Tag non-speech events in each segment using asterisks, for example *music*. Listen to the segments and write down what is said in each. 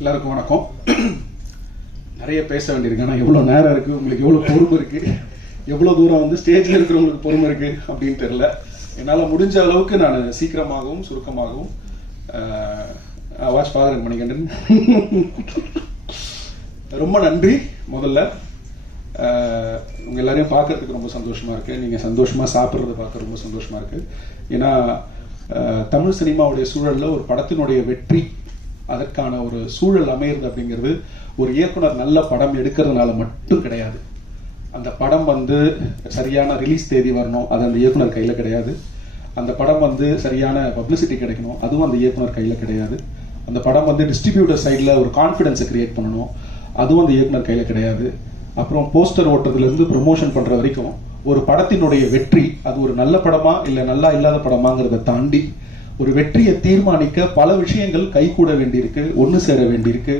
எல்லாருக்கும் வணக்கம். நிறைய பேச வேண்டியிருக்கு. ஆனால் எவ்வளோ நேரம் இருக்குது உங்களுக்கு எவ்வளோ பொறுமை இருக்குது எவ்வளோ தூரம் வந்து ஸ்டேஜில் இருக்கிறவங்களுக்கு பொறுமை இருக்குது அப்படின்னு தெரில என்னால் முடிஞ்ச அளவுக்கு நான் சீக்கிரமாகவும் சுருக்கமாகவும் வாட்ச் பாதரன் மணிகண்டன். ரொம்ப நன்றி முதல்ல. உங்கள் உங்க எல்லாரையும் பார்க்கறதுக்கு ரொம்ப சந்தோஷமா இருக்கு. நீங்க சந்தோஷமா சாப்பிட்றத பார்க்க ரொம்ப சந்தோஷமா இருக்கு. ஏன்னா தமிழ் சினிமாவுடைய சூழல்ல ஒரு படத்தினுடைய வெற்றி அதற்கான ஒரு சூழல் அமையிறது அப்படிங்கிறது ஒரு இயக்குனர் நல்ல படம் எடுக்கிறதுனால மட்டும் கிடையாது. அந்த படம் வந்து சரியான ரிலீஸ் தேதி வரணும் அது அந்த இயக்குனர் கையில் கிடையாது. அந்த படம் வந்து சரியான பப்ளிசிட்டி கிடைக்கணும் அதுவும் அந்த இயக்குனர் கையில் கிடையாது. அந்த படம் வந்து டிஸ்ட்ரிபியூட்டர் சைடில் ஒரு கான்ஃபிடன்ஸை கிரியேட் பண்ணணும் அதுவும் அந்த இயக்குனர் கையில் கிடையாது. அப்புறம் போஸ்டர் ஓட்டுறதுலேருந்து ப்ரொமோஷன் பண்ணுற வரைக்கும் ஒரு படத்தினுடைய வெற்றி அது ஒரு நல்ல படமா இல்லை நல்லா இல்லாத படமாங்கிறத தாண்டி ஒரு வெற்றியை தீர்மானிக்க பல விஷயங்கள் கைகூட வேண்டியிருக்கு ஒன்று சேர வேண்டியிருக்கு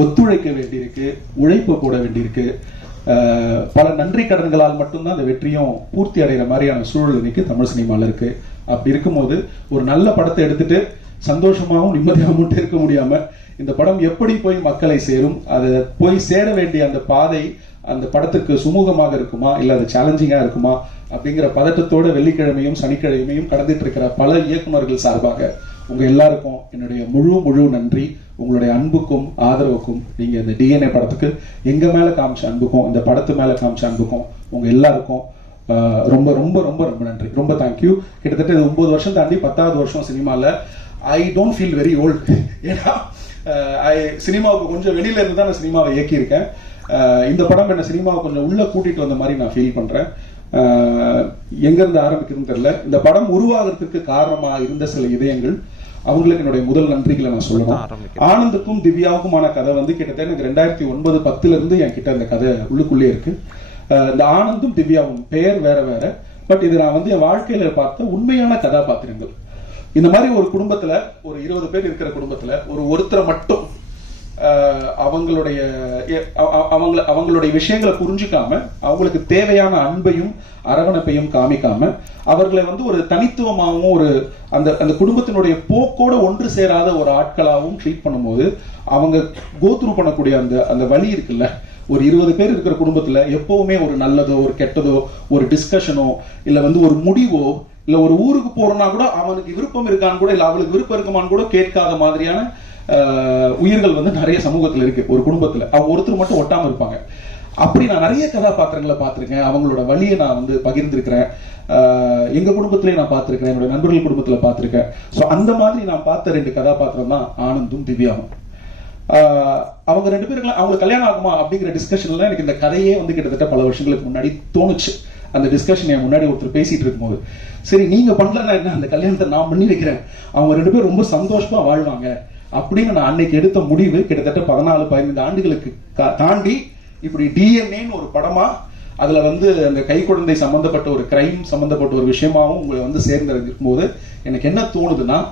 ஒத்துழைக்க வேண்டியிருக்கு உழைப்பு போட வேண்டியிருக்கு. பல நன்றி கடன்களால் மட்டும்தான் அந்த வெற்றியும் பூர்த்தி அடைகிற மாதிரியான சூழல் இன்னைக்கு தமிழ் சினிமாவில் இருக்கு. அப்படி இருக்கும்போது ஒரு நல்ல படத்தை எடுத்துட்டு சந்தோஷமாகவும் நிம்மதியாகவும் இருக்க முடியாம இந்த படம் எப்படி போய் மக்களை சேரும் அதை போய் சேர வேண்டிய அந்த பாதை அந்த படத்துக்கு சுமூகமாக இருக்குமா? இல்ல அது சேலஞ்சிங்கா இருக்குமா? அப்படிங்கிற பதட்டத்தோட வெள்ளிக்கிழமையும் சனிக்கிழமையும் கடந்துட்டு இருக்கிற பல இயக்குநர்கள் சார்பாக உங்க எல்லாருக்கும் என்னுடைய முழு முழு நன்றி. உங்களுடைய அன்புக்கும் ஆதரவுக்கும் நீங்க இந்த டிஎன்ஏ படத்துக்கு எங்க மேல காமிச்ச அன்புக்கும் இந்த படத்து மேல காமிச்ச அன்புக்கும் உங்க எல்லாருக்கும் ஆஹ், ரொம்ப ரொம்ப ரொம்ப ரொம்ப நன்றி. ரொம்ப தேங்க்யூ கிட்டத்தட்ட இது ஒன்பது வருஷம் தாண்டி பத்தாவது வருஷம் சினிமால. I don't feel very old ஏன்னா ஐ சினிமாவுக்கு கொஞ்சம் வெளியில இருந்து தான் நான் சினிமாவை இயக்கியிருக்கேன். இந்த படம் என்ன சினிமாவை கொஞ்சம் உள்ள கூட்டிட்டு வந்த மாதிரி நான் ஃபீல் பண்றேன். அஹ் எங்க இருந்து ஆரம்பிக்குதுன்னு தெரியல. இந்த படம் உருவாகிறதுக்கு காரணமா இருந்த சில இதயங்கள் அவங்களுக்கு என்னுடைய முதல் நன்றிகளை நான் சொல்லணும். ஆனந்துக்கும் திவ்யாவுக்குமான கதை வந்து கிட்டத்தட்ட எனக்கு ரெண்டாயிரத்தி ஒன்பது பத்துல இருந்து என் கிட்ட அந்த கதை உள்ளுக்குள்ளே இருக்கு. இந்த ஆனந்தும் திவ்யாவும் பெயர் வேற வேற. பட் இது நான் வந்து என் வாழ்க்கையில பார்த்த உண்மையான கதாபாத்திரங்கள். இந்த மாதிரி ஒரு குடும்பத்துல ஒரு இருபது பேர் இருக்கிற குடும்பத்துல ஒரு ஒருத்தரை மட்டும் அவங்களுடைய அவங்கள அவங்களுடைய விஷயங்களை புரிஞ்சுக்காம அவங்களுக்கு தேவையான அன்பையும் அரவணைப்பையும் காமிக்காம அவர்களை வந்து ஒரு தனித்துவமாகவும் ஒரு அந்த அந்த குடும்பத்தினுடைய போக்கோட ஒன்று சேராத ஒரு ஆட்களாகவும் ட்ரீட் பண்ணும்போது அவங்க கோத்ரூ பண்ணக்கூடிய அந்த அந்த வழி இருக்குல்ல? ஒரு இருபது பேர் இருக்கிற குடும்பத்தில் எப்போவுமே ஒரு நல்லதோ ஒரு கெட்டதோ ஒரு டிஸ்கஷனோ இல்லை வந்து ஒரு முடிவோ இல்ல ஒரு ஊருக்கு போறோம்னா கூட அவனுக்கு விருப்பம் இருக்கான்னு கூட இல்ல அவளுக்கு விருப்பம் இருக்குமான்னு கூட கேட்காத மாதிரியான ஆஹ், உயிர்கள் வந்து நிறைய சமூகத்துல இருக்கு ஒரு குடும்பத்துல. அவங்க ஒருத்தர் மட்டும் ஒட்டாம இருப்பாங்க. அப்படி நான் நிறைய கதாபாத்திரங்களை பார்த்திருக்கேன். அவங்களோட வழியை நான் வந்து பகிர்ந்திருக்கிறேன். ஆஹ், எங்க குடும்பத்திலேயே நான் பார்த்துருக்கேன் என்னோட நண்பர்கள் குடும்பத்துல பார்த்திருக்கேன். சோ அந்த மாதிரி நான் பார்த்த ரெண்டு கதாபாத்திரம் தான் ஆனந்தும் திவ்யாவும். ஆஹ் அவங்க ரெண்டு பேருக்கு அவங்களுக்கு கல்யாணம் ஆகுமா அப்படிங்கிற டிஸ்கஷன்ல எனக்கு இந்த கதையே வந்து கிட்டத்தட்ட பல வருஷங்களுக்கு முன்னாடி தோணுச்சு. அந்த டிஸ்கஷன் என் முன்னாடி ஒருத்தர் பேசிட்டு இருக்கும்போது சரி நீங்க பண்ணலன்னா என்ன? அந்த கல்யாணத்தை நான் பண்ணி வைக்கிறேன். அவங்க ரெண்டு பேரும் ரொம்ப சந்தோஷமா வாழ்வாங்க. அப்படின்னு நான் அன்னைக்கு எடுத்த முடிவு கிட்டத்தட்ட பதினாலு பதினைந்து ஆண்டுகளுக்கு கா- தாண்டி இப்படி டிஎன்ஏன்னு ஒரு படமா அதுல வந்து அந்த கை குழந்தை சம்பந்தப்பட்ட ஒரு கிரைம் சம்பந்தப்பட்ட ஒரு விஷயமாவும் உங்களை வந்து சேர்ந்திருக்கும் போது எனக்கு என்ன தோணுதுன்னா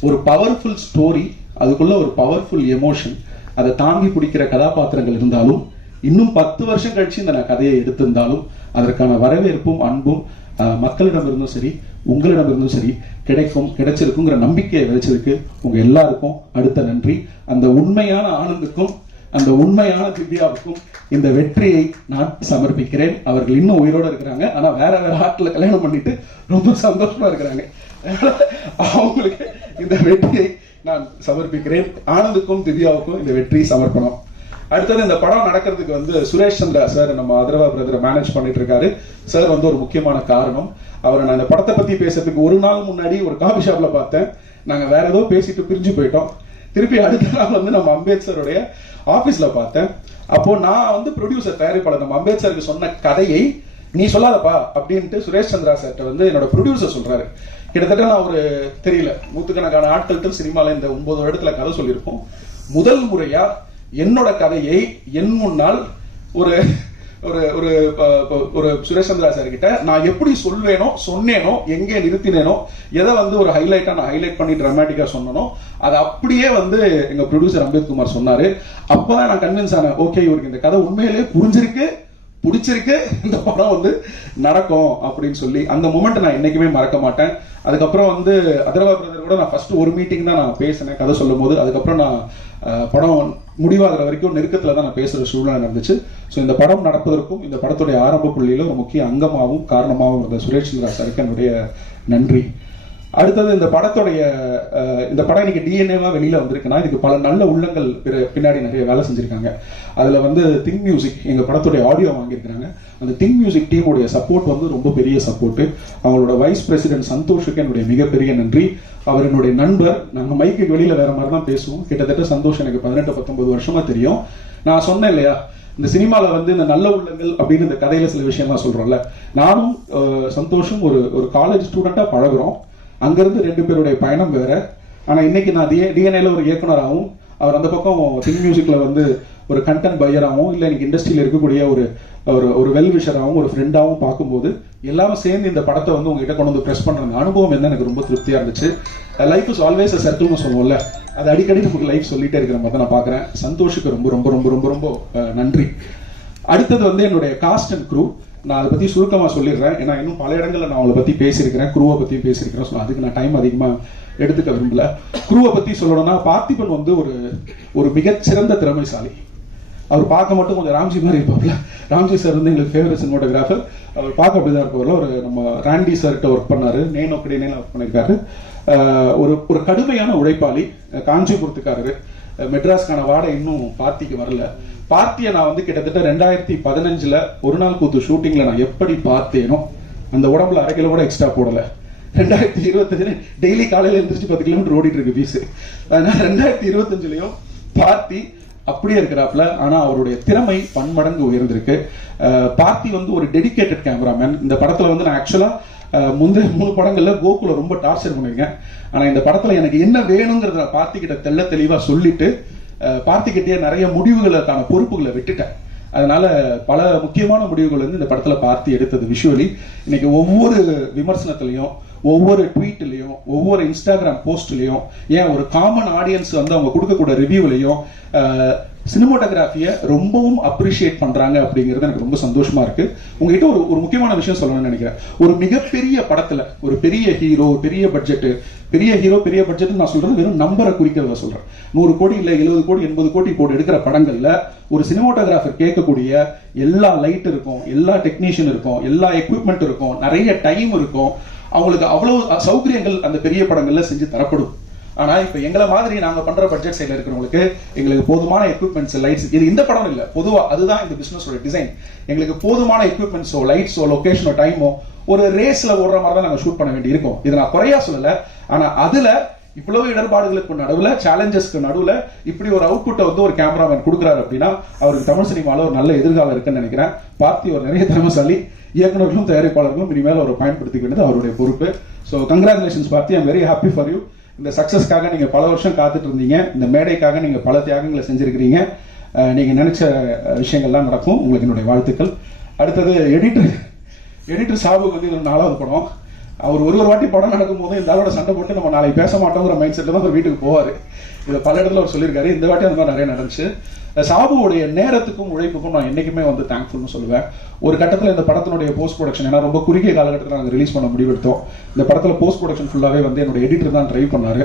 ஒரு பவர்ஃபுல் ஸ்டோரி அதுக்குள்ள ஒரு பவர்ஃபுல் எமோஷன் அதை தாங்கி பிடிக்கிற கதாபாத்திரங்கள் இருந்தாலும் இன்னும் பத்து வருஷம் கழிச்சு இந்த நான் கதையை எடுத்திருந்தாலும் அதற்கான வரவேற்பும் அன்பும் மக்களிடமிருந்தும் மக்களிடம் இருந்தும் சரி உங்களிடம் இருந்தும் சரி கிடைக்கும் கிடைச்சிருக்குங்கிற நம்பிக்கையை விதைச்சதுக்கு உங்க எல்லாருக்கும் அடுத்த நன்றி. அந்த உண்மையான ஆனந்துக்கும் அந்த உண்மையான திவ்யாவுக்கும் இந்த வெற்றியை நான் சமர்ப்பிக்கிறேன். அவர்கள் இன்னும் உயிரோட இருக்கிறாங்க. ஆனா வேற வேற ஆட்களை கல்யாணம் பண்ணிட்டு ரொம்ப சந்தோஷமா இருக்கிறாங்க. அவங்களுக்கு இந்த வெற்றியை நான் சமர்ப்பிக்கிறேன். ஆனந்துக்கும் திவ்யாவுக்கும் இந்த வெற்றி சமர்ப்பணம். அடுத்தது இந்த படம் நடக்கிறதுக்கு வந்து சுரேஷ் சந்திரா சார் நம்ம அதர்வா பிரதரை மேனேஜ் பண்ணிட்டு இருக்காரு சார் வந்து ஒரு முக்கியமான காரணம். அவரை நான் இந்த படத்தை பத்தி பேசுறதுக்கு ஒரு நாள் முன்னாடி ஒரு காபி ஷாப்ல பார்த்தேன். நாங்க வேற ஏதோ பேசிட்டு பிரிஞ்சு போயிட்டோம். திருப்பி அடுத்த நாள் வந்து நம்ம அம்பேத்கருடைய ஆபீஸ்ல பார்த்தேன். அப்போ நான் வந்து ப்ரொடியூசர் தயாரிப்பாளர் நம்ம அம்பேத்கருக்கு சொன்ன கதையை நீ சொல்லாதப்பா அப்படின்ட்டு சுரேஷ் சந்திரா சார்ட்ட வந்து என்னோட ப்ரொடியூசர் சொல்றாரு. கிட்டத்தட்ட நான் ஒரு தெரியல நூத்துக்கணக்கான ஆட்கள்கிட்ட சினிமால இந்த ஒன்பது வருடத்துல கதை சொல்லியிருப்போம். முதல் முறையா என்னோட கதையை என் முன்னால் ஒரு ஒரு ஒரு ஒரு சுரேஷ் சந்திரா சார் கிட்ட நான் எப்படி சொல்வேனோ சொன்னேனோ எங்கே நிறுத்தினேனோ எதை வந்து ஒரு ஹைலைட்டா நான் ஹைலைட் பண்ணி டிராமாட்டிக்கா சொன்னனோ அது அப்படியே வந்து எங்க ப்ரொடியூசர் அம்பேத்குமார் சொன்னாரு. அப்பதான் நான் கன்வின்ஸ் ஆனேன் ஓகே இவருக்கு இந்த கதை உண்மையிலேயே புரிஞ்சிருக்கு பிடிச்சிருக்கு இந்த படம் வந்து நடக்கும் அப்படின்னு சொல்லி அந்த மூமெண்ட் நான் என்னைக்குமே மறக்க மாட்டேன். அதுக்கப்புறம் வந்து அதர்வா பிரதர் கூட நான் ஃபர்ஸ்ட் ஒரு மீட்டிங் தான் நான் பேசினேன் கதை சொல்லும் போது அதுக்கப்புறம் நான் படம் முடிவாகிற வரைக்கும் நெருக்கத்தில் தான் நான் பேசுகிற சூழ்நிலை நடந்துச்சு. ஸோ இந்த படம் நடப்பதற்கும் இந்த படத்துடைய ஆரம்ப புள்ளியில் ஒரு முக்கிய அங்கமாகவும் காரணமாகவும் இருந்த சுரேஷ் சந்திரா சாருக்கு என்னுடைய நன்றி. அடுத்தது இந்த படத்துடைய இந்த படம் இன்னைக்கு டிஎன்ஏவா வெளியில வந்திருக்குன்னா இதுக்கு பல நல்ல உள்ளங்கள் பிற- பின்னாடி நிறைய வேலை செஞ்சிருக்காங்க. அதுல வந்து திங் மியூசிக் எங்க படத்துடைய ஆடியோ வாங்கியிருக்காங்க அந்த திங் மியூசிக் டீமுடைய சப்போர்ட் வந்து ரொம்ப பெரிய சப்போர்ட் அவங்களோட வைஸ் பிரசிடென்ட் சந்தோஷுக்கு என்னுடைய மிகப்பெரிய நன்றி. அவர் என்னுடைய நண்பர். நாங்கள் மைக்கு வெளியில வேற மாதிரி தான் பேசுவோம். கிட்டத்தட்ட சந்தோஷம் எனக்கு பதினெட்டு பத்தொன்பது வருஷமா தெரியும். நான் சொன்னேன் இல்லையா இந்த சினிமாவில் வந்து இந்த நல்ல உள்ளங்கள் அப்படின்னு இந்த கதையில சில விஷயம்லாம் சொல்றோம்ல. நானும் சந்தோஷம் ஒரு ஒரு காலேஜ் ஸ்டூடெண்டா பழகுறோம். அங்கிருந்து ரெண்டு பேருடைய பயணம் வேற. ஆனா இன்னைக்கு நான் டிஎன்ஏல ஒரு இயக்குனராகவும் அவர் அந்த பக்கம் திங் மியூசிக்ல வந்து ஒரு கண்டென்ட் பையராகவும் இல்லை எனக்கு இண்டஸ்ட்ரியில் இருக்கக்கூடிய ஒரு ஒரு ஒரு வெல் விஷராகவும் ஒரு ஃப்ரெண்டாகவும் பார்க்கும்போது எல்லாரும் சேர்ந்து இந்த படத்தை வந்து உங்ககிட்ட கொண்டு வந்து ப்ரெஸ் பண்ணுற அந்த அனுபவம் என்ன? எனக்கு ரொம்ப திருப்தியாக இருந்துச்சு. லைஃப் இஸ் ஆல்வேஸ் அ சர்க்கிள்னு சொல்லுவோம்ல. அது அடிக்கடி நமக்கு லைஃப் சொல்லிட்டே இருக்கிற மாதிரி தான் நான் பார்க்குறேன். சந்தோஷுக்கு ரொம்ப ரொம்ப ரொம்ப ரொம்ப ரொம்ப நன்றி. அடுத்தது வந்து என்னுடைய காஸ்ட் அண்ட் க்ரூ நான் அதை பத்தி சுருக்கமா சொல்லிடுறேன். ஏன்னா இன்னும் பல இடங்களில் நான் அவளை பத்தி பேசியிருக்கிறேன். குருவை பத்தி பேசியிருக்கிறேன். ஸோ அதுக்கு நான் டைம் அதிகமா எடுத்துக்க விரும்பல. குருவை பத்தி சொல்லணும்னா பார்த்திபன் வந்து ஒரு ஒரு மிகச்சிறந்த திறமைசாலி. அவர் பார்க்க மட்டும் கொஞ்சம் ராம்ஜி மாதிரி இருப்பாப்ல. ராம்ஜி சார் வந்து எங்களுக்கு ஃபேவரட் சினிமோட்டோகிராஃபர் அவர் பார்க்க அப்படிதான் இருப்பவர்ல ஒரு நம்ம ராண்டி சார்கிட்ட ஒர்க் பண்ணாரு. நேனோ கிடையாது ஒர்க் பண்ணியிருக்காரு. ஒரு ஒரு கடுமையான உழைப்பாளி. காஞ்சிபுரத்துக்காரரு. மெட்ராஸ்க்கான வாடகை இன்னும் பார்ட்டிக்கு வரல. பார்ட்டியை நான் வந்து கிட்டத்தட்ட ரெண்டாயிரத்தி பதினஞ்சில் ஒரு நாள் கூத்து ஷூட்டிங்ல நான் எப்படி பார்த்தேனோ அந்த உடம்புல அரை கிலோ கூட எக்ஸ்ட்ரா போடல. ரெண்டாயிரத்தி இருபத்தஞ்சு டெய்லி காலையில எழுந்திரிச்சு பத்து கிலோமீட்டர் ஓடிட்டு இருக்கு பீஸ் அதனால ரெண்டாயிரத்தி இருபத்தஞ்சுலையும் பார்த்தி அப்படியே இருக்கிறாப்ல ஆனா அவருடைய திறமை பன்மடங்கு உயர்ந்திருக்கு. பார்த்தி வந்து ஒரு டெடிகேட்டட் கேமராமேன் இந்த படத்துல வந்து நான் ஆக்சுவலா முந்தைய மூணு படங்கள்ல கோகுல ரொம்ப டார்ச்சர் பண்ணிருக்கேன் ஆனா இந்த படத்துல எனக்கு என்ன வேணுங்கிறத பார்த்திக்கிட்ட தெல்ல தெளிவா சொல்லிட்டு பார்த்திக்கிட்டே நிறைய முடிவுகளுக்கான பொறுப்புகளை விட்டுட்டேன். அதனால பல முக்கியமான முடிவுகள் வந்து இந்த படத்துல பார்த்து எடுத்தது விஷுவலி இன்னைக்கு ஒவ்வொரு விமர்சனத்திலையும் ஒவ்வொரு ட்வீட்லையும் ஒவ்வொரு இன்ஸ்டாகிராம் போஸ்ட்லையும் ஏன் ஒரு காமன் ஆடியன்ஸ் வந்து அவங்க கொடுக்கக்கூடிய ரிவ்யூலையும் சினிமோட்டோகிராஃபியை ரொம்பவும் அப்ரிஷியேட் பண்றாங்க அப்படிங்கிறது எனக்கு ரொம்ப சந்தோஷமா இருக்கு. உங்ககிட்ட ஒரு ஒரு முக்கியமான விஷயம் சொல்லணும்னு நினைக்கிறேன். ஒரு மிகப்பெரிய படத்துல ஒரு பெரிய ஹீரோ பெரிய பட்ஜெட் பெரிய ஹீரோ பெரிய பட்ஜெட் நான் சொல்றது வெறும் நம்பரை குறிக்கிறத சொல்றேன். நூறு கோடி இல்ல எழுபது கோடி எண்பது கோடி போட்டு எடுக்கிற படங்கள்ல ஒரு சினிமோட்டோகிராஃபர் கேட்கக்கூடிய எல்லா லைட் இருக்கும் எல்லா டெக்னீஷியன் இருக்கும் எல்லா எக்யூப்மெண்ட் இருக்கும் நிறைய டைம் இருக்கும். அவங்களுக்கு அவ்வளவு சௌகரியங்கள் அந்த பெரிய படங்கள்ல செஞ்சு தரப்படும். ஆனா இப்ப எங்களை மாதிரி நாங்க பண்ற பட்ஜெட் சைட்ல இருக்கிறவங்களுக்கு எங்களுக்கு போதுமான எக்யூப்மெண்ட்ஸ் லைட்ஸ் இது இந்த படம் இல்ல. பொதுவா அதுதான் இந்த பிசினஸோட டிசைன் எங்களுக்கு போதுமான எக்யூப்மெண்ட்ஸோ லைட்ஸோ லொகேஷனோ டைமோ ஒரு ரேஸ்ல ஓடுற மாதிரி தான் நாங்க ஷூட் பண்ண வேண்டி இருக்கோம். இதை நான் குறையா சொல்லல. ஆனா அதுல இவ்வளவு இடர்பாடுகளுக்கு நடுவுல சேலஞ்சஸ்க்கு நடுவுல இப்படி ஒரு அவுட்புட்டை வந்து ஒரு கேமராமேன் கொடுக்குறாரு அப்படின்னா அவருக்கு தமிழ் சினிமால ஒரு நல்ல எதிர்காலம் இருக்குன்னு நினைக்கிறேன். பார்த்தி ஒரு நிறைய திறமைசாலி இயக்குநர்களும் தயாரிப்பாளர்களும் இனிமேல் அவர் பயன்படுத்திக்க வேண்டியது அவருடைய பொறுப்பு. So congratulations Parthi I'm very happy for you இந்த சக்ஸஸ்க்காக நீங்கள் பல வருஷம் காத்துட்டு இருந்தீங்க. இந்த மேடைக்காக நீங்கள் பல தியாகங்களை செஞ்சுருக்கிறீங்க. நீங்கள் நினச்ச விஷயங்கள்லாம் நடக்கும். உங்களுக்கு என்னுடைய வாழ்த்துக்கள். அடுத்தது எடிட்டர் எடிட்டர் சாபு வந்து இது நாலாவது படம். அவர் ஒரு ஒரு வாட்டி படம் நடக்கும் போது இந்த ஆளோட சண்டை போட்டு நம்ம நாளைக்கு பேச மாட்டோங்கிற மைண்ட் செட்டில் தான் அவர் வீட்டுக்கு போவார். இதை பல இடத்துல அவர் சொல்லியிருக்காரு. இந்த வாட்டி அந்த மாதிரி நிறைய நடந்துச்சு. சாபுவோடைய நேரத்துக்கும் உழைப்புக்கும் நான் என்னைக்குமே வந்து தேங்க்ஃபுல்னு சொல்லுவேன். ஒரு கட்டத்தில் இந்த படத்தினுடைய போஸ்ட் ப்ரொடக்ஷன் ஏன்னா ரொம்ப குறுகிய காலகட்டத்தில் நாங்கள் ரிலீஸ் பண்ண முடிவெடுத்தோம். இந்த படத்தில் போஸ்ட் ப்ரொடக்ஷன் ஃபுல்லாகவே வந்து என்னோட எடிட்டர் தான் ட்ரைவ் பண்ணாரு.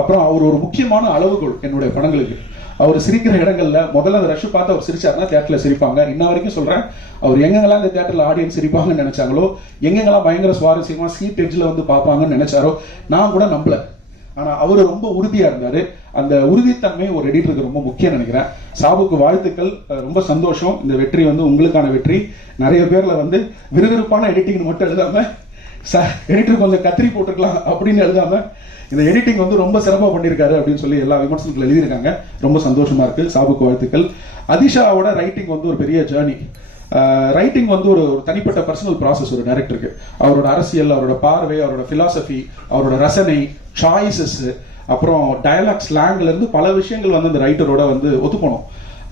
அப்புறம் அவர் ஒரு முக்கியமான அளவுகோல் என்னுடைய படங்களுக்கு. அவர் சிரிக்கிற இடங்கள்ல முதல்ல அந்த ரஷ் பார்த்து அவர் சிரிச்சாருன்னா தேட்டர்ல சிரிப்பாங்க. இன்ன வரைக்கும் சொல்றேன் அவர் எங்கெங்கெல்லாம் இந்த தேட்டர்ல ஆடியன்ஸ் சிரிப்பாங்கன்னு நினைச்சாங்களோ எங்கெங்கெல்லாம் பயங்கர சுவாரஸ்யமா சீட் எட்ஜ்ல வந்து பார்ப்பாங்கன்னு நினைச்சாரோ நான் கூட நம்பல. ஆனா அவரு ரொம்ப உறுதியா இருந்தாரு. அந்த உறுதித்தன்மை ஒரு எடிட்டருக்கு ரொம்ப முக்கியம் நினைக்கிறேன். சாபுக்கு வாழ்த்துக்கள். ரொம்ப சந்தோஷம். இந்த வெற்றி வந்து உங்களுக்கான வெற்றி. நிறைய பேர்ல வந்து விறுவிறுப்பான எடிட்டிங் மட்டும் எழுதாம எடிட்டர் கொஞ்சம் கத்திரி போட்டுக்கலாம் அப்படின்னு எழுதாம இந்த எடிட்டிங் வந்து ரொம்ப சிறப்பாக பண்ணியிருக்காரு அப்படின்னு சொல்லி எல்லா விமர்சனத்தில் எழுதியிருக்காங்க. ரொம்ப சந்தோஷமா இருக்கு. சாபுக்கு வாழ்த்துக்கள். அதிஷாவோட ரைட்டிங் வந்து ஒரு பெரிய ஜேர்னி ரைட்டிங் வந்து ஒரு ஒரு தனிப்பட்ட பர்சனல் ப்ராசஸ் ஒரு டேரக்டருக்கு அவரோட அரசியல் அவரோட பார்வை அவரோட பிலாசபி அவரோட ரசனை சாய்ஸஸ் அப்புறம் டயலாக் ஸ்லாங்லேருந்து பல விஷயங்கள் வந்து அந்த ரைட்டரோட வந்து ஒத்துக்கணும்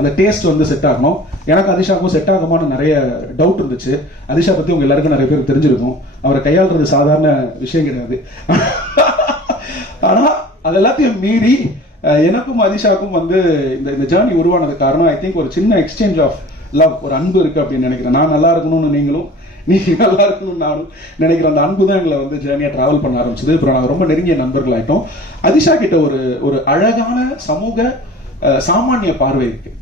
அந்த டேஸ்ட் வந்து செட் ஆகணும். எனக்கு அதிஷாவுக்கும் செட் ஆகுமான்னு நிறைய டவுட் இருந்துச்சு. அதிஷா பத்தி உங்க எல்லாருக்கும் நிறைய பேர் தெரிஞ்சிருக்கும். அவரை கையாளுறது சாதாரண விஷயம் கிடையாது. ஆனா அது எல்லாத்தையும் மீறி எனக்கும் அதிஷாவுக்கும் வந்து இந்த இந்த ஜேர்னி உருவானது காரணம் ஐ திங்க் ஒரு சின்ன எக்ஸ்சேஞ்ச் ஆஃப் லவ் ஒரு அன்பு இருக்கு அப்படின்னு நினைக்கிறேன். நான் நல்லா இருக்கணும்னு நீங்களும் நீங்க நல்லா இருக்கணும்னு நானும் நினைக்கிற அந்த அன்பு தான் எங்களை வந்து ஜேர்னியா டிராவல் பண்ண ஆரம்பிச்சது. அப்புறம் நாங்கள் ரொம்ப நெருங்கிய நண்பர்கள் ஆயிட்டோம் அதிஷா கிட்ட ஒரு ஒரு அழகான சமூக சாமானிய பார்வை இருக்கு.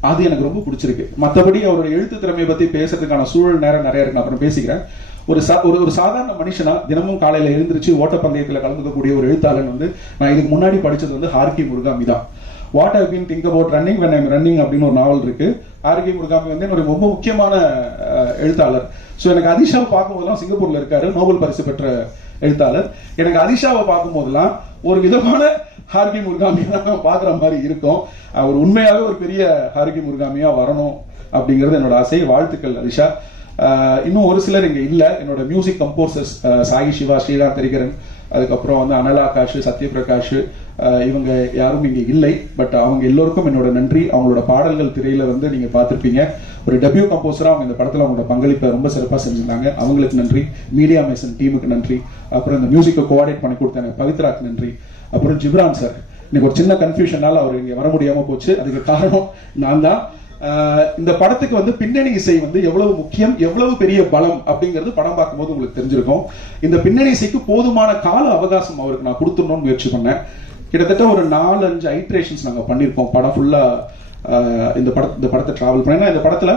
அது எனக்கு ரொம்ப பிடிச்சிருக்கு. மத்தபடி அவரோட எழுத்து திறமையை பத்தி பேசுறதுக்கான சூழல் நேரம் நிறைய இருக்கு. நான் அப்புறம் பேசிக்கிறேன். ஒரு சா- ஒரு ஒரு சாதாரண மனுஷனா தினமும் காலையில எழுந்திருச்சு ஓட்டப்பந்தயத்துல கலந்துக்கக்கூடிய ஒரு எழுத்தாளன் வந்து நான் இதுக்கு முன்னாடி படிச்சது வந்து ஹார்கி முருகாமி தான். What how been think about running when I'm running அப்படின்னு ஒரு நாவல் இருக்கு. ஹார்கி முருகாமி வந்து என்னுடைய ரொம்ப முக்கியமான எழுத்தாளர். ஸோ எனக்கு அதிஷாவை பார்க்கும்போதெல்லாம் சிங்கப்பூர்ல இருக்காரு. நோபல் பரிசு பெற்ற எழுத்தாளர். எனக்கு அதிஷாவை பார்க்கும்போதெல்லாம் ஒரு விதமான ஹார்கி முருகாமி தான் பார்க்குற மாதிரி இருக்கும். அவர் உண்மையாகவே ஒரு பெரிய ஹார்கி முருகாமியா வரணும் அப்படிங்கிறது என்னோட ஆசை. வாழ்த்துக்கள் அதிஷா. இன்னும் ஒரு சிலர் இங்க இல்ல. என்னோட மியூசிக் கம்போசர்ஸ் சாகி சிவா ஸ்ரீராம் தெரிகரன் அதுக்கப்புறம் வந்து அனலாகாஷ் சத்யபிரகாஷ் இவங்க யாரும் இங்க இல்லை. பட் அவங்க எல்லோருக்கும் என்னோட நன்றி. அவங்களோட பாடல்கள் திரையில வந்து நீங்க பார்த்துருப்பீங்க. ஒரு டெபியூ கம்போசரா அவங்க இந்த படத்துல அவங்களோட பங்களிப்பை ரொம்ப சிறப்பா செஞ்சிருந்தாங்க. அவங்களுக்கு நன்றி. மீடியா மேசன் டீமுக்கு நன்றி. அப்புறம் இந்த மியூசிக்கை கோஆர்டினேட் பண்ணி கொடுத்தாங்க பவித்ராக்கு நன்றி. அப்புறம் ஜிப்ரான் சார் இன்னைக்கு ஒரு சின்ன கன்ஃபியூஷனால அவர் இங்க வர முடியாம போச்சு. அதுக்கு காரணம் நான் தான். இந்த படத்துக்கு வந்து பின்னணி இசை வந்து எவ்வளவு முக்கியம் எவ்வளவு பெரிய பலம் அப்படிங்கிறது படம் பார்க்கும்போது உங்களுக்கு தெரிஞ்சிருக்கும். இந்த பின்னணி இசைக்கு போதுமான கால அவகாசம் அவருக்கு நான் கொடுத்துடணும்னு முயற்சி பண்ணேன். கிட்டத்தட்ட ஒரு நாலு அஞ்சு ஐட்ரேஷன்ஸ் நாங்கள் பண்ணியிருக்கோம். படம் ஃபுல்லா இந்த பட இந்த படத்தை டிராவல் பண்ணேன் ஏன்னா இந்த படத்துல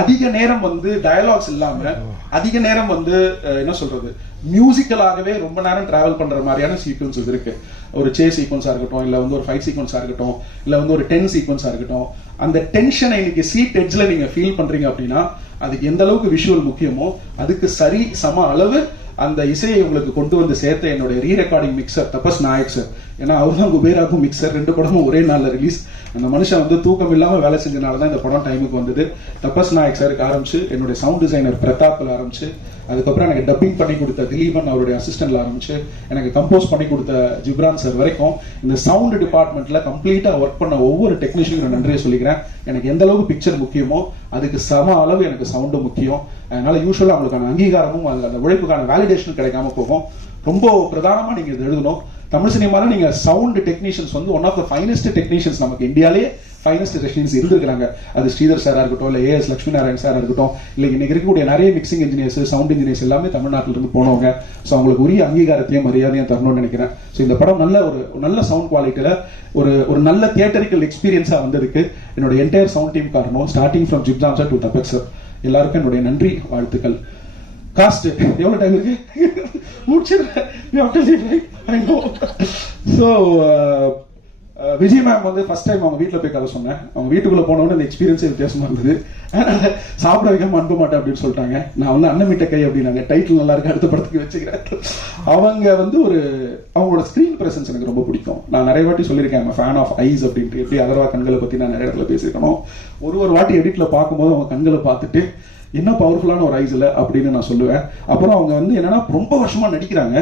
அதிக நேரம் வந்து டயலாக்ஸ் இல்லாம அதிக நேரம் வந்து என்ன சொல்றது மியூசிக்கலாகவே ரொம்ப நேரம் டிராவல் பண்ற மாதிரியான சீக்வன்சஸ் இருக்கு. ஒரு சே சீக்வன்ஸா இருக்கட்டும் இல்ல வந்து ஒரு ஃபைட் சீக்வன்ஸா இருக்கட்டும் இல்ல வந்து ஒரு டென் சீக்வன்ஸா இருக்கட்டும். அந்த டென்ஷனை இன்னைக்கு சீட் எட்ஜ்ல நீங்க ஃபீல் பண்றீங்க அப்படின்னா அதுக்கு எந்த அளவுக்கு விஷுவல் முக்கியமோ அதுக்கு சரி சம அளவு அந்த இசையை உங்களுக்கு கொண்டு வந்து சேர்த்த என்னுடைய ரீ ரெக்கார்டிங் மிக்சர் தபஸ் நாயக் சார் ஏன்னா அவர் தான் குபேராக்கும் மிக்சர் ரெண்டு படமும் ஒரே நாளில் ரிலீஸ் அந்த மனுஷன் வந்து தூக்கம் இல்லாமல் வேலை செஞ்சனால தான் இந்த படம் டைமுக்கு வந்தது. தபஸ் நாயக் சாருக்கு ஆரம்பிச்சு என்னுடைய சவுண்ட் டிசைனர் பிரதாப்ல ஆரம்பிச்சு அதுக்கப்புறம் எனக்கு டப்பிங் பண்ணி கொடுத்த திலீபன் அவருடைய அசிஸ்டன்ட்ல ஆரம்பிச்சு எனக்கு கம்போஸ் பண்ணி கொடுத்த ஜிப்ரான் சார் வரைக்கும் இந்த சவுண்ட் டிபார்ட்மெண்ட்ல கம்ப்ளீட்டா ஒர்க் பண்ண ஒவ்வொரு டெக்னீஷியனுக்கு நான் நன்றியை சொல்லிக்கிறேன். எனக்கு எந்த அளவுக்கு பிக்சர் முக்கியமோ அதுக்கு சம அளவு எனக்கு சவுண்டு முக்கியம். அதனால யூஸ்வலாக அவங்களுக்கான அங்கீகாரமும் அந்த உழைப்புக்கான வேலிடேஷன் கிடைக்காம போகும். ரொம்ப பிரதானமாக நீங்கள் இது எழுதணும். தமிழ் சினிமாவில் நீங்கள் சவுண்ட் டெக்னீஷியன்ஸ் வந்து one of the finest technicians நமக்கு இந்தியாலே ஃபைனஸ்ட் டெக்னீஷியன்ஸ் இருந்திருக்காங்க அது ஸ்ரீதர் சாராக இருக்கட்டும் இல்லை ஏஎஸ் லட்சுமி நாராயண் சாராக இருக்கட்டும் இல்லை இன்னைக்கு இருக்கக்கூடிய நிறைய மிக்சிங் இன்ஜினியர்ஸ் சவுண்ட் இன்ஜினியர்ஸ் எல்லாமே தமிழ்நாட்டில இருந்து போனவங்க. ஸோ அவங்களுக்கு உரிய அங்கீகாரத்தையும் மரியாதையும் தரணும்னு நினைக்கிறேன். ஸோ இந்த படம் நல்ல ஒரு நல்ல சவுண்ட் குவாலிட்டியில் ஒரு ஒரு நல்ல தியேட்டரிக்கல் எக்ஸ்பீரியன்ஸாக வந்திருக்கு. என்னோட என்டையர் சவுண்ட் டீம் காரணம் ஸ்டார்டிங் ஃப்ரம் ஜிப்ஜாம் சார் டு தபக் சார் எல்லாருக்கும் என்னுடைய நன்றி வாழ்த்துக்கள். காஸ்ட் எவ்வளவு டைம் இருக்கு? முடிச்சிடுறேன். ஸோ விஜய் மேம் வந்து ஃபர்ஸ்ட் டைம் அவங்க வீட்டில் போய் கதை சொன்னேன். அவங்க வீட்டுக்குள்ள போனவொடனே இந்த எக்ஸ்பீரியன்ஸே வித்தியாசமா இருந்தது. *laughs* சாப்பிட வைக்காம அனுப்ப மாட்டேன் அப்படின்னு சொல்லிட்டாங்க. நான் வந்து அன்னமிட்ட கை அப்படின்னாங்க. டைட்டில் நல்லா இருக்கு அடுத்த படத்துக்கு வச்சுக்கிறேன். அவங்க வந்து ஒரு அவங்களோட ஸ்கிரீன் பிரசன்ஸ் எனக்கு ரொம்ப பிடிக்கும். நான் நிறைய வாட்டி சொல்லியிருக்கேன் ஃபேன் ஆஃப் ஐஸ் அப்படின்ட்டு. எப்படி அதர்வா கண்களை பத்தி நான் நிறைய இடத்துல பேசியிருக்கணும். ஒரு ஒரு வாட்டி எடிட்ல பார்க்கும்போது அவங்க கண்களை பார்த்துட்டு என்ன பவர்ஃபுல்லான ஒரு ஐஸ் இல்லை அப்படின்னு நான் சொல்லுவேன். அப்புறம் அவங்க வந்து என்னன்னா ரொம்ப வருஷமா நடிக்கிறாங்க.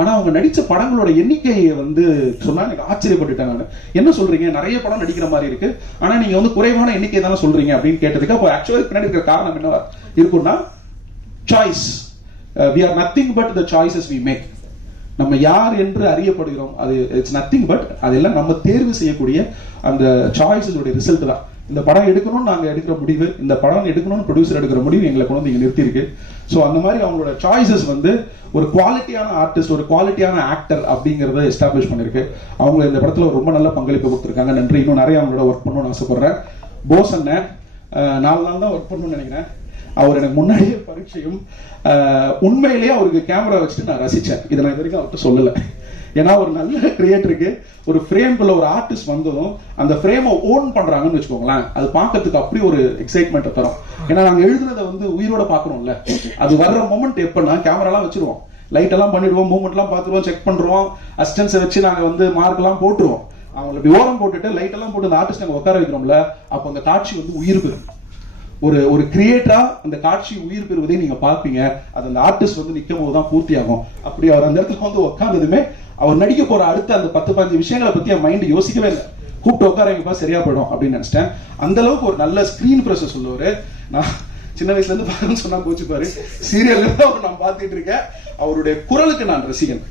ஆனா அவங்க நடிச்ச படங்களோட எண்ணிக்கையை வந்து சொன்னா எனக்கு ஆச்சரியப்பட்டுட்டேன் நான் என்ன சொல்றீங்க? நிறைய படம் நடிக்கிற மாதிரி இருக்கு. ஆனா நீங்க வந்து குறைவான எண்ணிக்கை தானே சொல்றீங்க அப்படின்னு கேட்டதுக்கு அப்போ ஆக்சுவலி பின்னாடி இருக்கிற காரணம் என்ன இருக்கும்னா choice we are nothing but the choices we make நம்ம யார் என்று அறியப்படுகிறோம். அது இட்ஸ் நத்திங் பட் அதெல்லாம் நம்ம தேர்வு செய்யக்கூடிய அந்த சாய்ஸஸோட ரிசல்ட் தான். இந்த படம் எடுக்கணும்னு நாங்க எடுக்கிற முடிவு இந்த படம் எடுக்கணும்னு ப்ரொடியூசர் எடுக்கிற முடிவு எங்களை கொண்டு வந்து நிறுத்தி இருக்கு ஸோ அந்த மாதிரி அவங்களோட சாய்ஸஸ் வந்து ஒரு குவாலிட்டியான ஆர்டிஸ்ட் ஒரு குவாலிட்டியான ஆக்டர் அப்படிங்கறத எஸ்டாப்ளிஷ் பண்ணிருக்கு அவங்க இந்த படத்துல ரொம்ப நல்ல பங்களிப்பு கொடுத்துருக்காங்க. நன்றி. இன்னும் நிறைய அவங்களோட ஒர்க் பண்ணணும்னு ஆசைப்படுறேன். போஸ் அண்ணன் நாலு நாள் தான் ஒர்க் பண்ணணும்னு நினைக்கிறேன். அவர் எனக்கு முன்னாடியே பரீட்சையும் உண்மையிலேயே அவருக்கு கேமரா வச்சுட்டு நான் ரசிச்சேன். இதை நான் இது வரைக்கும் அவர்கிட்ட சொல்லலை. ஏன்னா ஒரு நல்ல கிரியேட்டருக்கு ஒரு ஃப்ரேம்குள்ள ஒரு ஆர்டிஸ்ட் வந்ததும் அந்த ஃப்ரேமை ஓன் பண்றாங்கன்னு வச்சுக்கோங்களேன். அது பார்க்கறதுக்கு அப்படி ஒரு எக்ஸைட்மெண்ட் தரும். ஏன்னா நாங்க எழுதுனதை வந்து உயிரோட பார்க்கணும்ல அது வர்ற மொமெண்ட் எப்பன்னா கேமராலாம் வச்சிருவோம். லைட் எல்லாம் பண்ணிடுவோம் மூமெண்ட்லாம் எல்லாம் பார்த்துருவோம் செக் பண்றோம். அசிஸ்டன்ஸை வச்சு நாங்க வந்து மார்க் எல்லாம் போட்டுருவோம். அவங்களை இப்படி ஓரம் போட்டுட்டு லைட் எல்லாம் போட்டு அந்த ஆர்டிஸ்ட் நாங்க உட்கார வைக்கிறோம்ல அப்போ அந்த காட்சி வந்து உயிர் பெறும். ஒரு ஒரு கிரியேட்டரா அந்த காட்சி உயிர் பெறுவதை நீங்க பார்ப்பீங்க. அது அந்த ஆர்டிஸ்ட் வந்து நிற்கும் போது தான் பூர்த்தி ஆகும் அப்படி அவர் அந்த இடத்துல வந்து உட்காந்ததுமே அவர் நடிக்க போற அடுத்த அந்த பத்து பதினஞ்சு விஷயங்களை பத்தி என் மைண்ட் யோசிக்கவே இல்லை. கூப்பிட்டு உட்காரங்கப்பா சரியா போயிடும் அப்படின்னு நினைச்சிட்டேன். அந்த அளவுக்கு ஒரு நல்ல ஸ்கிரீன் ப்ரெஸ் சொல்லுவாரு. நான் சின்ன வயசுல இருந்து பாருன்னு சொன்னா போச்சு பாரு. சீரியல்ல அவர் நான் பார்த்துட்டு இருக்கேன். அவருடைய குரலுக்கு நான் ரசிகன்.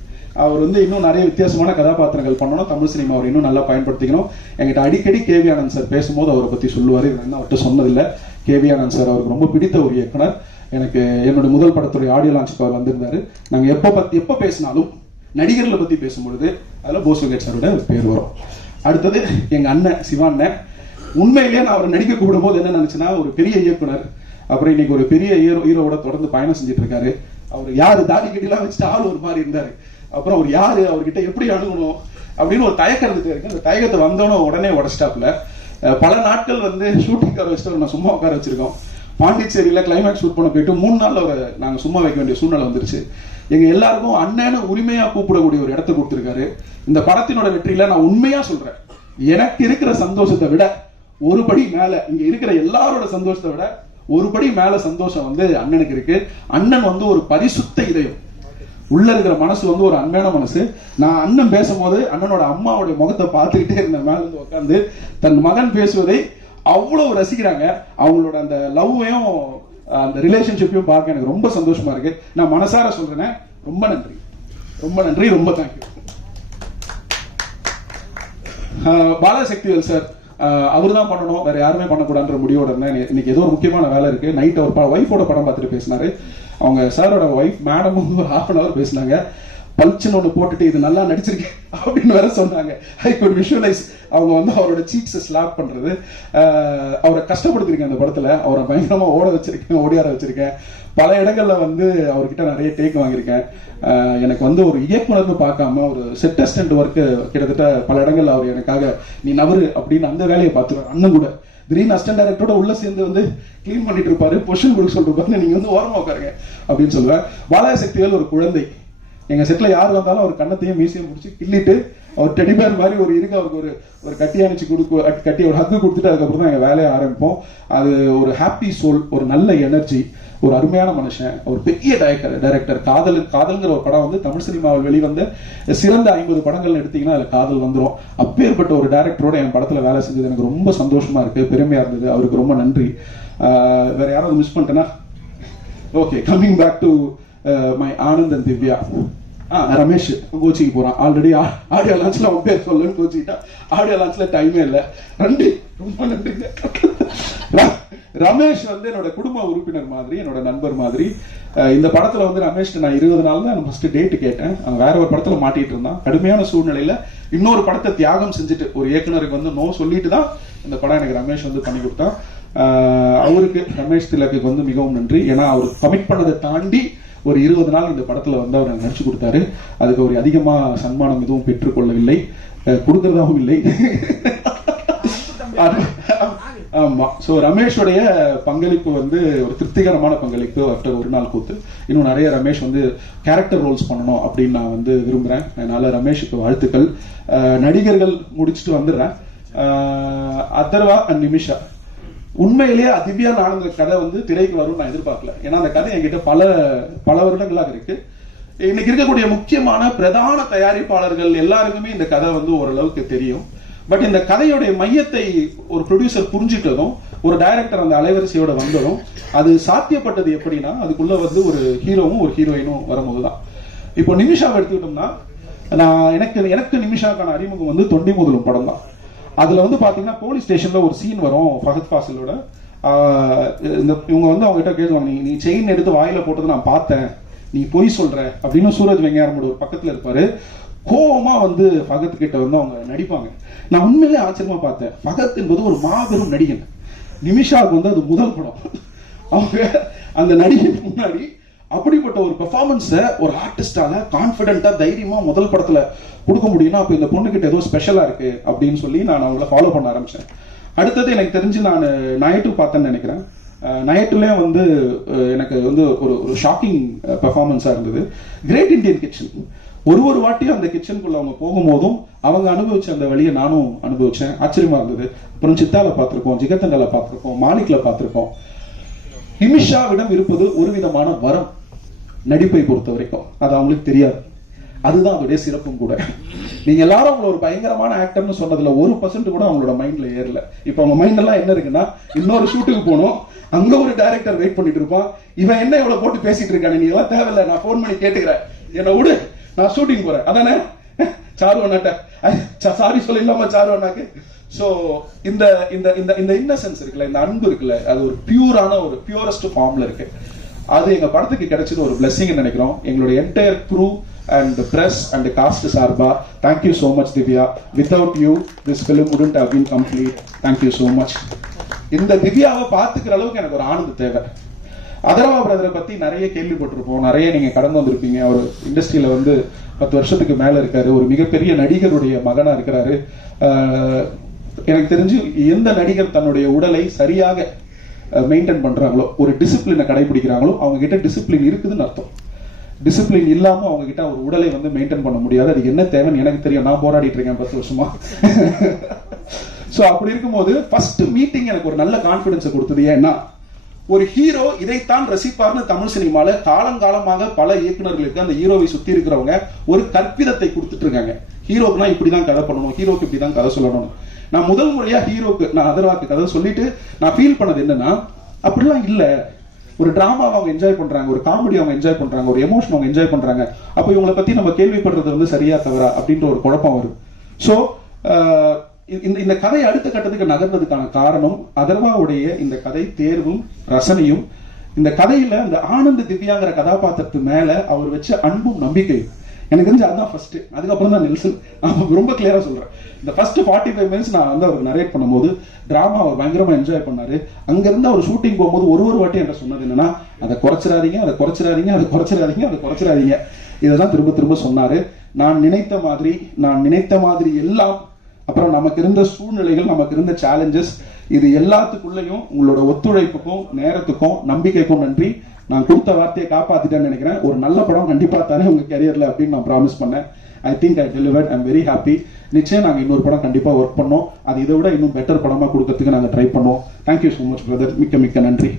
அவர் வந்து இன்னும் நிறைய வித்தியாசமான கதாபாத்திரங்கள் பண்ணணும். தமிழ் சினிமா அவர் இன்னும் நல்லா பயன்படுத்திக்கணும். என்கிட்ட அடிக்கடி கேவி ஆனந்த் சார் பேசும்போது அவரை பத்தி சொல்லுவாரு. இது நான் அவர்கிட்ட சொன்னதில்லை. கேவி ஆனந்த் சார் அவருக்கு ரொம்ப பிடித்த ஒரு இயக்குனர். எனக்கு என்னோட முதல் படத்துடைய ஆடியோ லான்ச்சுக்கு அவர் வந்திருந்தாரு. நாங்க எப்போ பத்தி எப்போ பேசினாலும் நடிகர்களை பத்தி பேசும்பொழுது அதுல போசுகேட் சாரோட பேர் வரும். அடுத்தது எங்க அண்ணன் சிவா அண்ணன். உண்மையிலேயே நான் அவர் நடிக்க கூடும் போது என்ன நினைச்சுன்னா ஒரு பெரிய இயக்குனர். அப்புறம் இன்னைக்கு ஒரு பெரிய ஹீரோ ஹீரோவோட தொடர்ந்து பயணம் செஞ்சுட்டு இருக்காரு. அவர் யாரு? தாடி கட்டிலாம் வச்சுட்டு ஆள் ஒரு மாதிரி இருந்தாரு. அப்புறம் அவர் யாரு? அவர்கிட்ட எப்படி அணுகணும்? அப்படின்னு ஒரு தயக்கம் இருந்துட்டு இருக்கு. அந்த தயக்கத்தை வந்தோன்னே உடனே உடச்சிட்டாப்ல பல நாட்கள் வந்து ஷூட்டிங் உட்கார வச்சுட்டு நான் சும்மா உட்கார வச்சிருக்கோம். பாண்டிச்சேரியில் கிளைமேக்ஸ் ஷூட் பண்ண போயிட்டு மூணு நாள் ஒரு நாங்கள் சும்மா வைக்க வேண்டிய சூழ்நிலை வந்துருச்சு. எங்க எல்லாருக்கும் அண்ணன்னு உரிமையா கூப்பிடக்கூடிய ஒரு இடத்த கொடுத்துருக்காரு. இந்த படத்தினோட வெற்றியில நான் உண்மையா சொல்றேன். எனக்கு இருக்கிற சந்தோஷத்தை விட ஒரு படி மேல இங்க இருக்கிற எல்லாரோட சந்தோஷத்தை விட ஒரு படி மேல சந்தோஷம் வந்து அண்ணனுக்கு இருக்கு. அண்ணன் வந்து ஒரு பரிசுத்த இதயம். உள்ள இருக்கிற மனசு வந்து ஒரு அன்பான மனசு. நான் அண்ணன் பேசும்போது அண்ணனோட அம்மாவுடைய முகத்தை பார்த்துக்கிட்டே இருந்தேன். மேல இருந்து உட்காந்து தன் மகன் பேசுவதை அவ்வளவு ரசிக்கிறாங்க. அவங்களோட அந்த லவ்வையும் அந்த ரிலேஷன்ஷிப்பையும் பார்க்க எனக்கு ரொம்ப சந்தோஷமா இருக்கு. நான் மனசார சொல்றேன். ரொம்ப நன்றி. ரொம்ப நன்றி. ரொம்ப தேங்க்யூ பாலசக்திவேல் சார் அவர் தான் பண்ணணும். வேற யாருமே பண்ணக்கூடாதுன்ற முடிவோட இருந்தேன் இன்னைக்கு- இன்னைக்கு ஏதோ ஒரு முக்கியமான வேலை இருக்கு. நைட் அவர் ஒய்ஃபோட படம் பார்த்துட்டு பேசினாரு. அவங்க சாரோட ஒய்ஃப் மேடமும் ஒரு ஹாஃப் அன் அவர் பேசினாங்க. பல்ச்சுன்னு ஒன்று போட்டுட்டு இது நல்லா நடிச்சிருக்கேன் அப்படின்னு வேற சொன்னாங்க. ஐ குட் விஷுவலைஸ் அவங்க வந்து அவரோட சீக்ஸை ஸ்லாப் பண்றது. அவரை கஷ்டப்படுத்திருக்கேன் அந்த படத்துல. அவரை பயங்கரமா ஓட வச்சிருக்கேன் ஓடியார வச்சிருக்கேன். பல இடங்கள்ல வந்து அவர்கிட்ட நிறைய டேக் வாங்கியிருக்கேன். எனக்கு வந்து ஒரு இயக்குனர்னு பார்க்காம ஒரு செட் அசிஸ்டன்ட் ஒர்க்கு கிட்டத்தட்ட பல இடங்கள்ல அவர் எனக்காக நீ நவரு அப்படின்னு அந்த வேலையை பார்த்துருவேன் அண்ணன் கூட. திடீர்னு அசிஸ்டன்ட் டைரக்டரோட உள்ள சேர்ந்து வந்து கிளீன் பண்ணிட்டு இருப்பாரு. பொஷன் கொடுக்க சொல்லிருப்பாரு நீங்க வந்து ஓரமா உட்காருங்க அப்படின்னு சொல்லுவேன். பாலாய சக்திகள் ஒரு குழந்தை. எங்க செட்ல யார் வந்தாலும் அவர் கண்ணத்தையும் மீசையும் முடிச்சு கிள்ளிட்டு அவர் டெடிபேர் மாதிரி ஒரு இருக்கு அவருக்கு ஒரு ஒரு கட்டி அணைச்சு கொடுக்க கட்டி ஒரு ஹக்கு கொடுத்துட்டு அதுக்கப்புறம் தான் எங்க வேலையை ஆரம்பிப்போம். அது ஒரு ஹாப்பி சோல் ஒரு நல்ல எனர்ஜி ஒரு அருமையான மனுஷன் ஒரு பெரிய டைரக்டர் டைரக்டர் காதல் காதல்ங்கிற ஒரு படம் வந்து தமிழ் சினிமாவில் வெளிவந்த சிறந்த ஐம்பது படங்கள் எடுத்தீங்கன்னா அதில் காதல் வந்துடும் அப்பேற்பட்ட ஒரு டைரக்டரோட என் படத்தில் வேலை செஞ்சது எனக்கு ரொம்ப சந்தோஷமா இருக்கு பெருமையா இருந்தது. அவருக்கு ரொம்ப நன்றி. வேற யாராவது மிஸ் பண்ணிட்டேன்னா okay coming back to my Anand and Divya. ஆ ரமேஷ் கோச்சிக்கு போறான். ஆல்ரெடி ஆடியோ லான்ச்ல அவன் பேர் சொல்லுன்னு கோச்சிக்கிட்டா ஆடியோ லான்ச்ல டைமே இல்லை. நன்றி. ரொம்ப நன்றிங்க. ரமேஷ் வந்து என்னோட குடும்ப உறுப்பினர் மாதிரி என்னோட நண்பர் மாதிரி. இந்த படத்துல வந்து ரமேஷ் நான் இருபது நாள் தான் ஃபர்ஸ்ட் டேட் கேட்டேன். அவன் வேற ஒரு படத்துல மாட்டிட்டு இருந்தான். கடுமையான சூழ்நிலையில இன்னொரு படத்தை தியாகம் செஞ்சுட்டு ஒரு இயக்குனருக்கு வந்து நோ சொல்லிட்டு தான் இந்த படம் எனக்கு ரமேஷ் வந்து பண்ணி கொடுத்தான். அவருக்கு ரமேஷ் திலக்கு வந்து மிகவும் நன்றி. ஏன்னா அவர் கமிட் பண்ணதை தாண்டி ஒரு இருபது நாள் இந்த படத்துல வந்து அவர் நடிச்சு கொடுத்தாரு. அதுக்கு அவர் அதிகமா சன்மானம் எதுவும் பெற்றுக்கொள்ளவில்லை. அஹ் கொடுக்கறதாவும் இல்லை. *laughs* ஆமா. சோ ரமேஷோடைய பங்களிப்பு வந்து ஒரு திருப்திகரமான பங்களிப்பு ஆஃப்டர் ஒரு நாள் கூத்து. இன்னும் நிறைய ரமேஷ் வந்து கேரக்டர் ரோல்ஸ் பண்ணணும் அப்படின்னு நான் வந்து விரும்புறேன். அதனால ரமேஷுக்கு வாழ்த்துக்கள். நடிகர்கள் முடிச்சுட்டு வந்துடுறேன். அதர்வா அண்ட் நிமிஷா. உண்மையிலேயே திவ்யா ஆனந்த கதை வந்து திரைக்கு வரும்னு நான் எதிர்பார்க்கல. ஏன்னா அந்த கதை என்கிட்ட பல பல வருடங்களாக இருக்கு. இன்னைக்கு இருக்கக்கூடிய முக்கியமான பிரதான தயாரிப்பாளர்கள் எல்லாருக்குமே இந்த கதை வந்து ஓரளவுக்கு தெரியும். பட் இந்த கதையுடைய மையத்தை ஒரு ப்ரொடியூசர் புரிஞ்சுட்டதும் ஒரு டைரக்டர் அந்த அலைவரிசையோட வந்ததும் அது சாத்தியப்பட்டது எப்படின்னா அதுக்குள்ள வந்து ஒரு ஹீரோவும் ஒரு ஹீரோயினும் வரும்போது தான் இப்போ நிமிஷாவை எடுத்துக்கிட்டோம்னா நான் எனக்கு எனக்கு நிமிஷாக்கான அறிமுகம் வந்து தொண்டி முதலும் படம் தான் அதுல வந்து பாத்தீங்கன்னா போலீஸ் ஸ்டேஷன்ல ஒரு சீன் வரும் ஃபஹத் ஃபாசிலோட. இந்த இவங்க வந்து அவங்க கிட்ட கேட்டுவாங்க நீ நீ செயின் எடுத்து வாயில போட்டது நான் பார்த்தேன். நீ பொய் சொல்ற. அப்படின்னு சூரஜ் வெங்கையாரமோட ஒரு பக்கத்துல இருப்பாரு. கோபமா வந்து ஃபகத் கிட்ட வந்து அவங்க நடிப்பாங்க. நான் உண்மையிலே ஆச்சரியமா பார்த்தேன். பகத் என்பது ஒரு மாபெரும் நடிகன். நிமிஷாவுக்கு வந்து அது முதல் படம். அவங்க அந்த நடிகைக்கு முன்னாடி அப்படிப்பட்ட ஒரு பெர்ஃபார்மன்ஸை ஒரு ஆர்டிஸ்டால கான்ஃபிடென்ட்டா தைரியமா முதல் படத்துல கொடுக்க முடியும்னா அப்போ இந்த பொண்ணுகிட்ட ஏதோ ஸ்பெஷலா இருக்கு அப்படின்னு சொல்லி நான் அவங்கள ஃபாலோ பண்ண ஆரம்பிச்சேன். அடுத்தது எனக்கு தெரிஞ்சு நான் நயட்டு பார்த்தேன்னு நினைக்கிறேன். நயட்டுலேயும் வந்து எனக்கு வந்து ஒரு ஒரு ஷாக்கிங் பெர்ஃபார்மன்ஸாக இருந்தது. கிரேட் இந்தியன் கிச்சன் ஒரு ஒரு வாட்டியும் அந்த கிச்சனுக்குள்ள அவங்க போகும்போதும் அவங்க அனுபவிச்ச அந்த வழியை நானும் அனுபவிச்சேன். ஆச்சரியமா இருந்தது. அப்புறம் சித்தால பார்த்திருக்கோம் ஜிகத்தண்டல பார்த்திருக்கோம் மாலிக்ல பார்த்திருக்கோம் நிமிஷாவிடம் இருப்பது ஒரு விதமான வரம் நடிப்பை பொறுத்த வரைக்கும். அது அவங்களுக்கு தெரியாது. அதுதான் அதோடைய சிறப்பும் கூட. நீங்க எல்லாரும் அவங்கள ஒரு பயங்கரமான ஆக்டர்னு சொன்னதுல ஒரு பர்சன்ட் கூட அவங்களோட மைண்ட்ல ஏறல. இப்ப அவங்க மைண்ட் எல்லாம் என்ன இருக்குன்னா இன்னொரு ஷூட்டுக்கு போகணும். அங்க ஒரு டைரக்டர் வெயிட் பண்ணிட்டு இருப்பான். இவன் என்ன இவ்வளவு போட்டு பேசிட்டு இருக்கானு? நீ எல்லாம் தேவையில்ல. நான் ஃபோன் பண்ணி கேட்டுக்கிறேன். என்ன விடு. நான் ஷூட்டிங் போறேன். அதானே? சாரு அண்ணாட்ட. சாரி சொல்லிடலாமா சாரு அண்ணாக்கு? சோ இந்த இந்த இந்த இந்த இன்னசென்ஸ் இருக்குல்ல இந்த அன்பு இருக்குல்ல அது ஒரு பியூரான ஒரு பியூரஸ்ட் ஃபார்ம்ல இருக்கு. அது எங்க படத்துக்கு கிடைச்சது ஒரு பிளெஸிங் நினைக்கிறோம். எங்களுடைய entire crew and press and cast சார்பா thank you so much Divya. Without you this film wouldn't have been complete thank you so much இந்த திவ்யாவை பார்த்துக்கிற அளவுக்கு எனக்கு ஒரு ஆனந்த தேவை. அதர்வா பிரதரை பத்தி நிறைய கேள்விப்பட்டிருப்போம். நிறைய நீங்க கடந்து வந்திருப்பீங்க. அவர் இண்டஸ்ட்ரியில வந்து பத்து வருஷத்துக்கு மேல இருக்காரு. ஒரு மிகப்பெரிய நடிகருடைய மகனா இருக்கிறாரு. எனக்கு தெரிஞ்சு எந்த நடிகர் தன்னுடைய உடலை சரியாக மெயின்டைன் பண்றாங்களோ ஒரு டிசிப்ளினை கடைபிடிக்கிறாங்களோ அவங்க கிட்ட டிசிப்ளின் இருக்குதுன்னு அர்த்தம். டிசிப்ளின் இல்லாம அவங்க கிட்ட ஒரு உடலை வந்து மெயின்டைன் பண்ண முடியாது. அது என்ன தேவைன்னு எனக்கு தெரியும். நான் போராடிட்டு இருக்கேன் பத்து வருஷமா. *laughs* ஸோ அப்படி இருக்கும்போது ஃபர்ஸ்ட் மீட்டிங் எனக்கு ஒரு நல்ல கான்பிடன்ஸை கொடுத்தது. ஏன்னா ஒரு ஹீரோ இதைத்தான் ரசிப்பார்னு தமிழ் சினிமால காலங்காலமாக பல இயக்குனர்களுக்கு அந்த ஹீரோவை சுத்தி இருக்கிறவங்க ஒரு கற்பிதத்தை கொடுத்துட்டு இருக்காங்க. ஹீரோக்குனா இப்படிதான் கதை பண்ணணும் ஹீரோக்கு இப்படிதான் கதை சொல்லணும். நான் முதல் முறையா ஹீரோக்கு நான் அதர்வாக்கு கதை சொல்லிட்டு நான் ஃபீல் பண்ணது என்னன்னா அப்படிலாம் இல்ல. ஒரு டிராமாவை அவங்க என்ஜாய் பண்றாங்க ஒரு காமெடி அவங்க என்ஜாய் பண்றாங்க ஒரு எமோஷன் அவங்க என்ஜாய் பண்றாங்க. அப்ப இவங்களை பத்தி நம்ம கேள்விப்படுறது வந்து சரியா தவறா அப்படின்ற ஒரு குழப்பம் வரும். சோ இந்த இந்த கதை அடுத்த கட்டத்துக்கு நகர்ந்ததுக்கான காரணம் அதர்வாவுடைய இந்த கதை தேர்வும் ரசனையும் இந்த கதையில அந்த ஆனந்த திவ்யாங்கிற கதாபாத்திரத்து மேல அவர் வச்ச அன்பும் நம்பிக்கையும். எனக்கு தெரிஞ்சு அதுதான் ஃபர்ஸ்ட் அதுக்கப்புறம் தான் நெல்சன். நான் ரொம்ப கிளியரா சொல்றேன். இந்த ஃபர்ஸ்ட் ஃபார்ட்டி ஃபைவ் மினிட்ஸ் நான் வந்து அவர் நரேட் பண்ணும்போது டிராமா அவர் பயங்கரமா என்ஜாய் பண்ணாரு. அங்கிருந்து அவர் ஷூட்டிங் போகும்போது ஒரு ஒரு வாட்டி என்கிட்ட சொன்னது என்னன்னா அதை குறைச்சிடாதீங்க அதை குறைச்சிடாதீங்க அதை குறைச்சிடாதீங்க அதை குறைச்சிடாதீங்க. இதெல்லாம் திரும்ப திரும்ப சொன்னாரு. நான் நினைத்த மாதிரி நான் நினைத்த மாதிரி எல்லாம் அப்புறம் நமக்கு இருந்த சூழ்நிலைகள் நமக்கு இருந்த சேலஞ்சஸ் இது எல்லாத்துக்குள்ளேயும் உங்களோட ஒத்துழைப்புக்கும் நேரத்துக்கும் நம்பிக்கைக்கும் நன்றி. நான் கொடுத்த வார்த்தையை காப்பாத்திட்டேன்னு நினைக்கிறேன். ஒரு நல்ல படம் கண்டிப்பா தரேன் உங்க கரியர்ல அப்படின்னு நான் ப்ராமிஸ் பண்ணேன். I think I delivered I'm very happy நிச்சயம் நாங்கள் இன்னொரு படம் கண்டிப்பா ஒர்க் பண்ணோம். அது இதை விட இன்னும் பெட்டர் படமா கொடுக்கறதுக்கு நாங்கள் ட்ரை பண்ணோம். தேங்க்யூ ஸோ மச் பிரதர் மிக்க மிக்க நன்றி.